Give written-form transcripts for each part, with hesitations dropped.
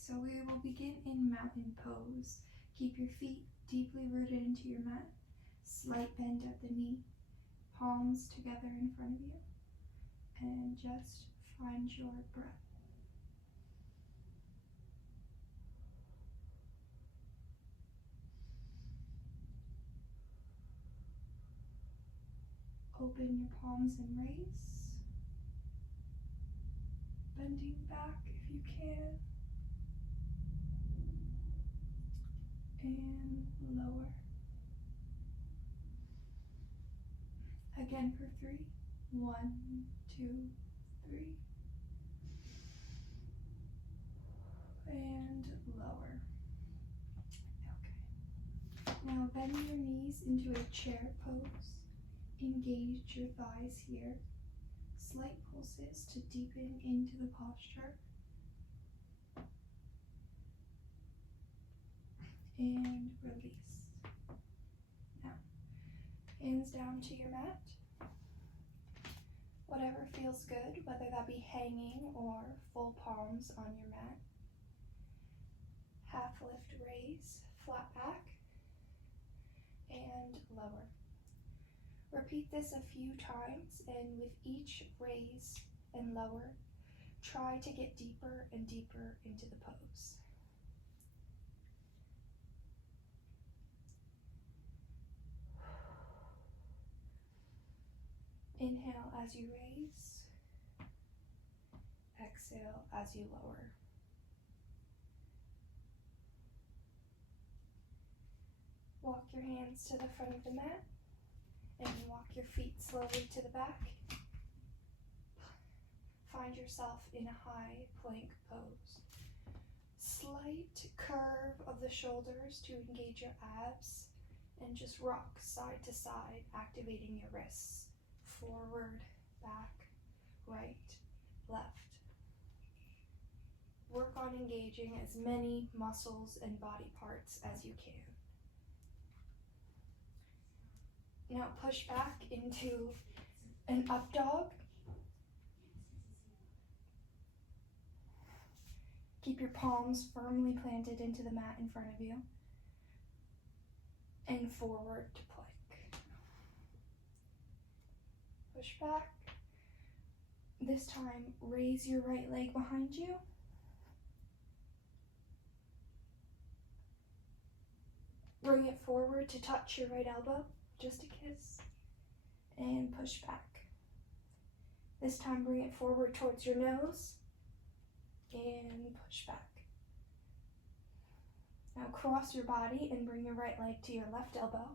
so we will begin in mountain pose. Keep your feet deeply rooted into your mat. Slight bend at the knee, palms together in front of you, and just find your breath. Open your palms and raise. Bending back if you can. And lower. Again for 3. 1, 2, 3. And lower. Okay. Now bend your knees into a chair pose. Engage your thighs here. Slight pulses to deepen into the posture. And release. Now, hands down to your mat. Whatever feels good, whether that be hanging or full palms on your mat. Half lift raise, flat back, and lower. Repeat this a few times, and with each raise and lower, try to get deeper and deeper into the pose. Inhale as you raise, exhale as you lower. Walk your hands to the front of the mat and walk your feet slowly to the back. Find yourself in a high plank pose. Slight curve of the shoulders to engage your abs, and just rock side to side, activating your wrists. Forward, back, right, left. Work on engaging as many muscles and body parts as you can. Now push back into an up dog. Keep your palms firmly planted into the mat in front of you. And forward to plank. Push back. This time, raise your right leg behind you. Bring it forward to touch your right elbow, just a kiss. And push back. This time, bring it forward towards your nose. And push back. Now cross your body and bring your right leg to your left elbow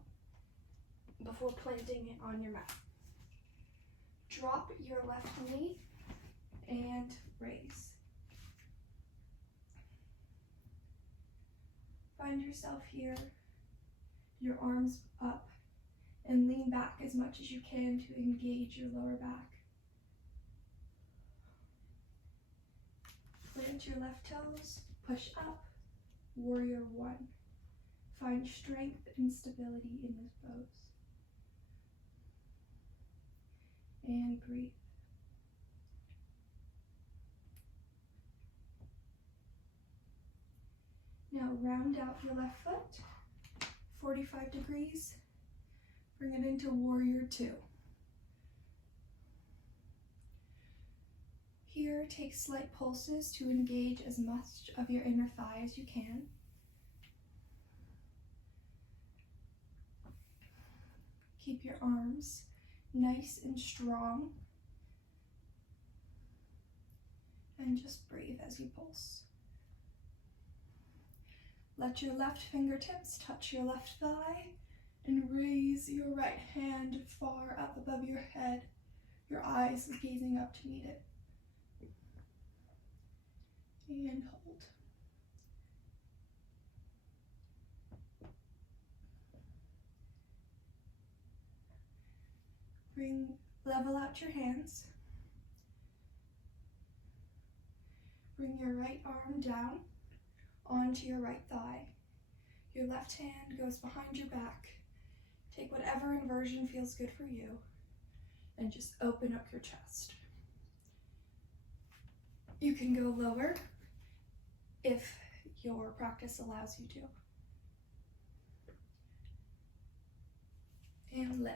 before planting it on your mat. Drop your left knee and raise. Find yourself here, your arms up, and lean back as much as you can to engage your lower back. Plant your left toes, push up, warrior 1. Find strength and stability in this pose. And breathe. Now round out your left foot, 45 degrees. Bring it into warrior 2. Here, take slight pulses to engage as much of your inner thigh as you can. Keep your arms nice and strong. And just breathe as you pulse. Let your left fingertips touch your left thigh and raise your right hand far up above your head, your eyes gazing up to meet it. And hold. Level out your hands. Bring your right arm down onto your right thigh. Your left hand goes behind your back. Take whatever inversion feels good for you and just open up your chest. You can go lower if your practice allows you to. And lift.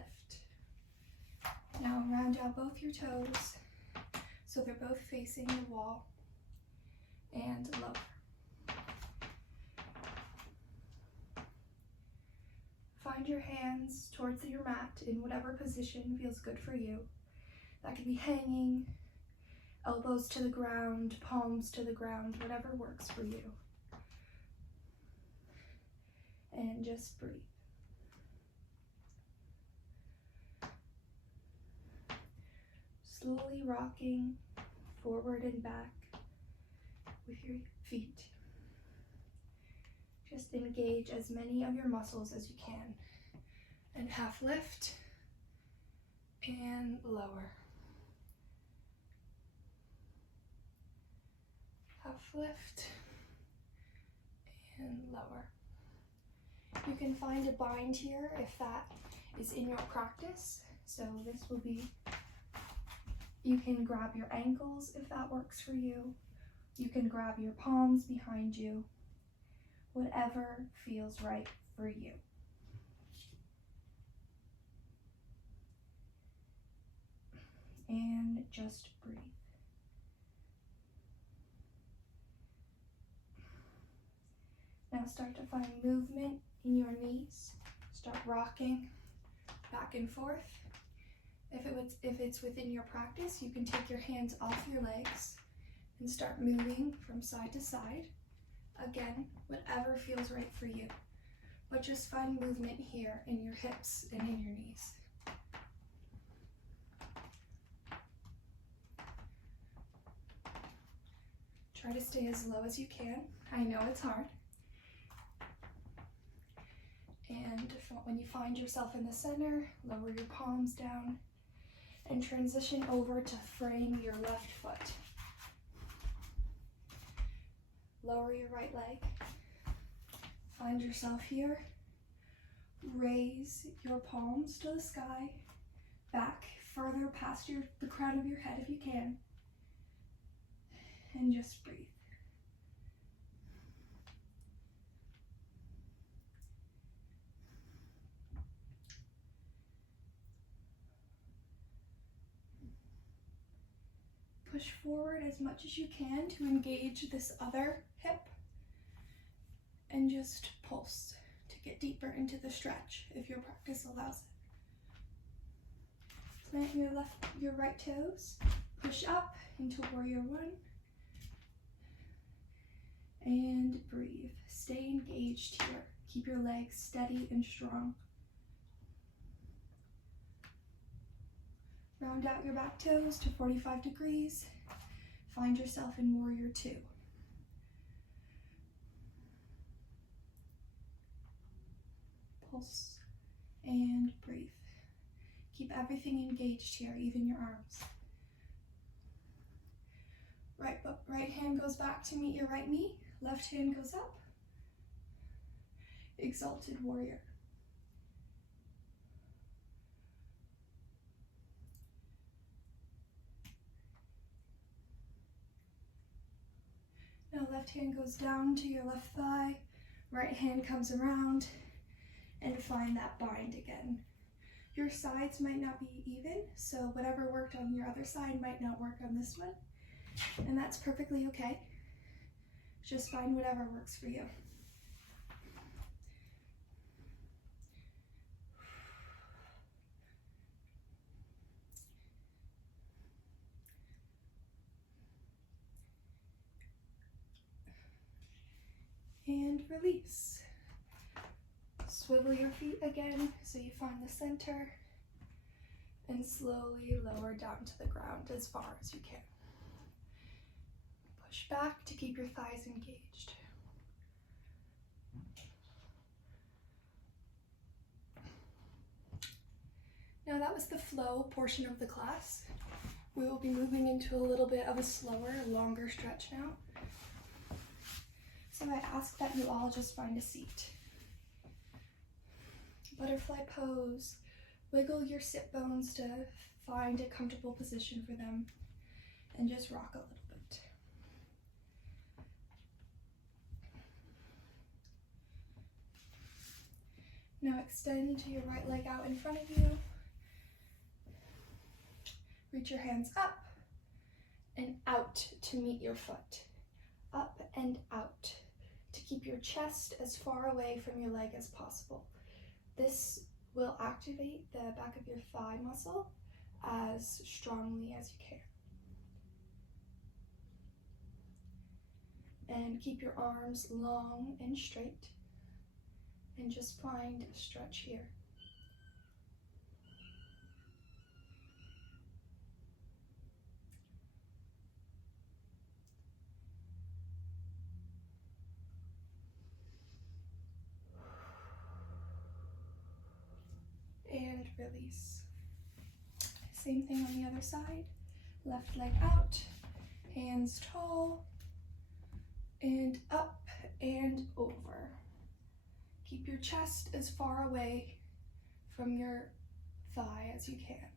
Now round out both your toes so they're both facing the wall, and lower. Find your hands towards your mat in whatever position feels good for you. That could be hanging, elbows to the ground, palms to the ground, whatever works for you. And just breathe. Slowly rocking forward and back with your feet. Just engage as many of your muscles as you can. And half lift and lower. Half lift and lower. You can find a bind here if that is in your practice. So this will be, you can grab your ankles if that works for you. You can grab your palms behind you. Whatever feels right for you. And just breathe. Now start to find movement in your knees. Start rocking back and forth. If it's within your practice, you can take your hands off your legs and start moving from side to side. Again, whatever feels right for you. But just find movement here in your hips and in your knees. Try to stay as low as you can. I know it's hard. And when you find yourself in the center, lower your palms down and transition over to frame your left foot. Lower your right leg. Find yourself here. Raise your palms to the sky, back further past the crown of your head if you can, and just breathe. Push forward as much as you can to engage this other hip, and just pulse to get deeper into the stretch if your practice allows it. Plant your right toes, push up into warrior one, and breathe. Stay engaged here. Keep your legs steady and strong. Round out your back toes to 45 degrees. Find yourself in warrior two. Pulse and breathe. Keep everything engaged here, even your arms. Right hand goes back to meet your right knee. Left hand goes up. Exalted warrior. Now left hand goes down to your left thigh. Right hand comes around and find that bind again. Your sides might not be even, so whatever worked on your other side might not work on this one. And that's perfectly okay. Just find whatever works for you. And release. Swivel your feet again so you find the center, and slowly lower down to the ground as far as you can. Push back to keep your thighs engaged. Now that was the flow portion of the class. We will be moving into a little bit of a slower, longer stretch now. So I ask that you all just find a seat. Butterfly pose. Wiggle your sit bones to find a comfortable position for them, and just rock a little bit. Now extend your right leg out in front of you. Reach your hands up and out to meet your foot. Up and out to keep your chest as far away from your leg as possible. This will activate the back of your thigh muscle as strongly as you can. And keep your arms long and straight. And just find a stretch here. And release. Same thing on the other side. Left leg out, hands tall, and up and over. Keep your chest as far away from your thigh as you can.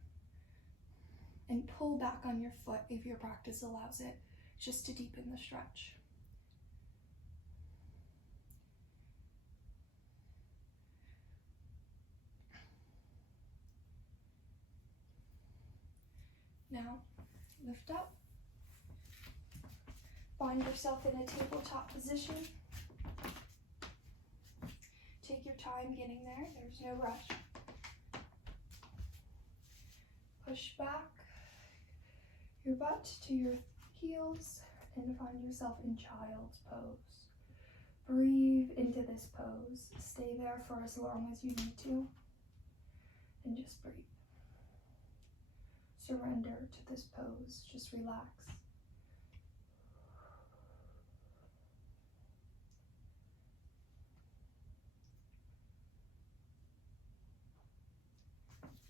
And pull back on your foot if your practice allows it, just to deepen the stretch. Now, lift up. Find yourself in a tabletop position. Take your time getting there, there's no rush. Push back your butt to your heels and find yourself in child's pose. Breathe into this pose. Stay there for as long as you need to. And just breathe. Surrender to this pose. Just relax.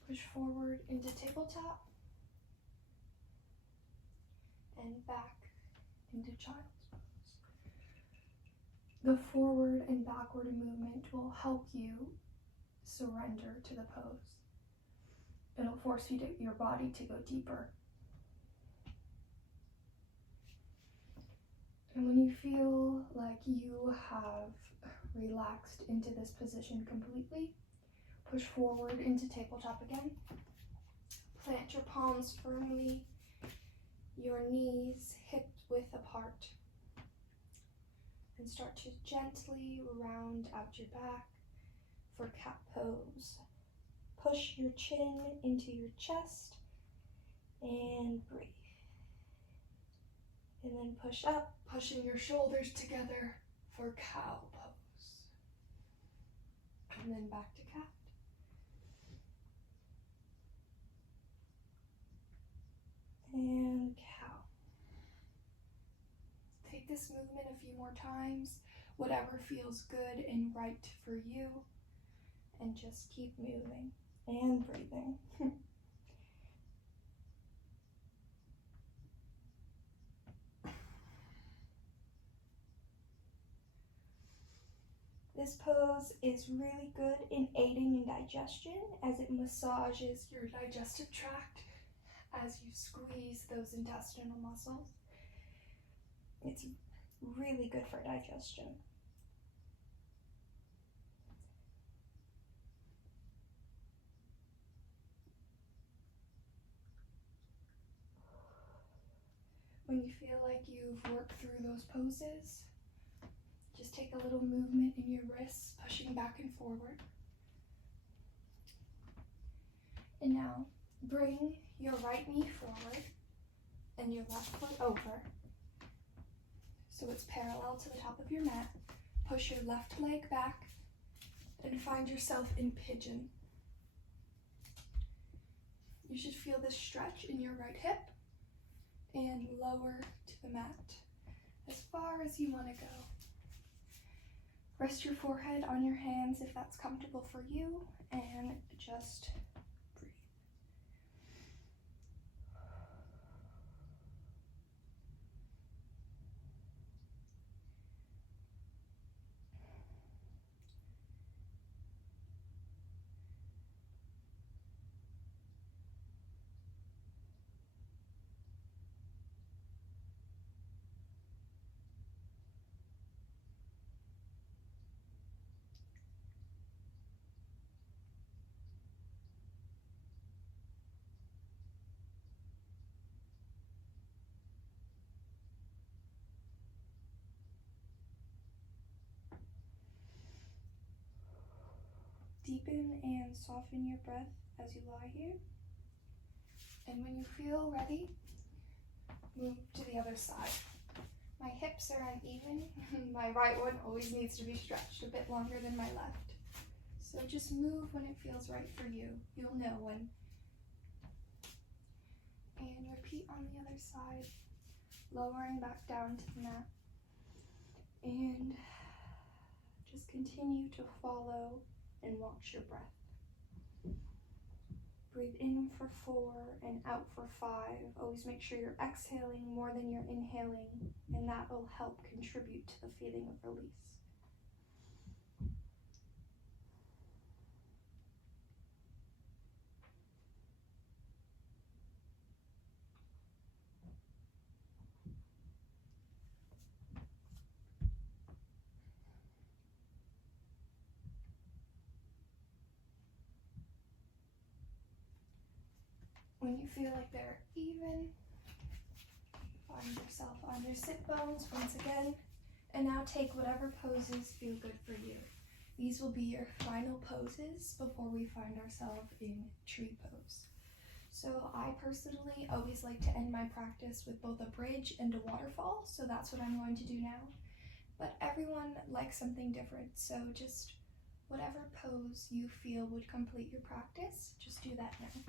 Push forward into tabletop and back into child's pose. The forward and backward movement will help you surrender to the pose. It'll force your body to go deeper. And when you feel like you have relaxed into this position completely, push forward into tabletop again. Plant your palms firmly, your knees hip width apart. And start to gently round out your back for cat pose. Push your chin into your chest and breathe. And then push up, pushing your shoulders together for cow pose. And then back to cat. And cow. Take this movement a few more times, whatever feels good and right for you, and just keep moving and breathing. This pose is really good in aiding in digestion as it massages your digestive tract as you squeeze those intestinal muscles. It's really good for digestion. When you feel like you've worked through those poses, just take a little movement in your wrists, pushing back and forward. And now, bring your right knee forward and your left foot over so it's parallel to the top of your mat. Push your left leg back and find yourself in pigeon. You should feel this stretch in your right hip and lower to the mat as far as you want to go. Rest your forehead on your hands if that's comfortable for you, and just breathe. deepen and soften your breath as you lie here. And when you feel ready, move to the other side. My hips are uneven. My right one always needs to be stretched a bit longer than my left. So just move when it feels right for you. You'll know when. And repeat on the other side, lowering back down to the mat. And just continue to follow and watch your breath. Breathe in for 4 and out for 5. Always make sure you're exhaling more than you're inhaling, and that will help contribute to the feeling of release. When you feel like they're even, find yourself on your sit bones once again, and now take whatever poses feel good for you. These will be your final poses before we find ourselves in tree pose. So I personally always like to end my practice with both a bridge and a waterfall, so that's what I'm going to do now. But everyone likes something different, so just whatever pose you feel would complete your practice, just do that now.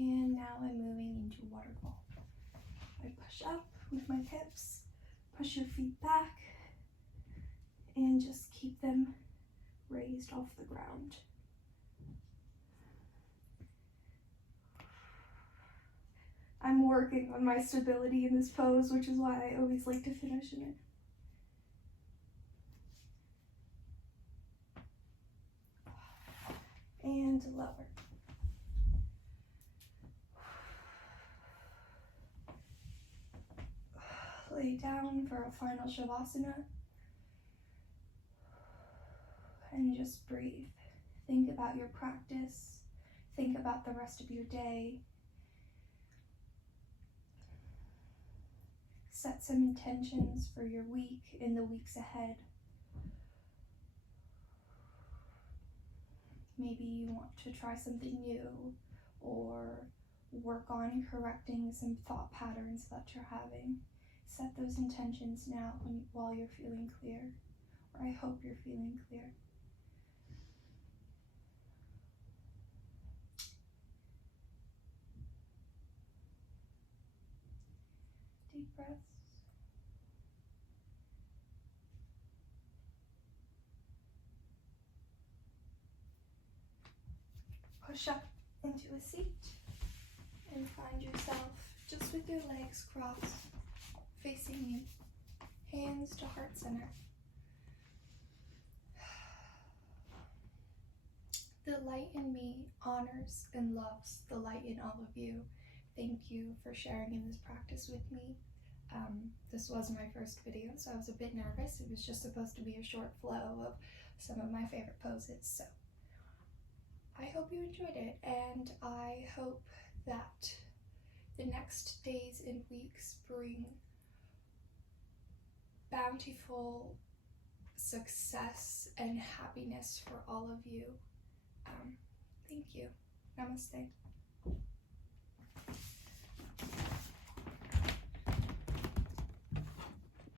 And now I'm moving into waterfall. I push up with my hips, push your feet back, and just keep them raised off the ground. I'm working on my stability in this pose, which is why I always like to finish in it. And lower. Lay down for a final Shavasana. And just breathe. Think about your practice. Think about the rest of your day. Set some intentions for your week and the weeks ahead. Maybe you want to try something new or work on correcting some thought patterns that you're having. Set those intentions now while you're feeling clear, or I hope you're feeling clear. Deep breaths. Push up into a seat and find yourself just with your legs crossed, facing you, hands to heart center. The light in me honors and loves the light in all of you. Thank you for sharing in this practice with me. This was my first video, so I was a bit nervous. It was just supposed to be a short flow of some of my favorite poses, so I hope you enjoyed it, and I hope that the next days and weeks bring bountiful success and happiness for all of you. Thank you. Namaste.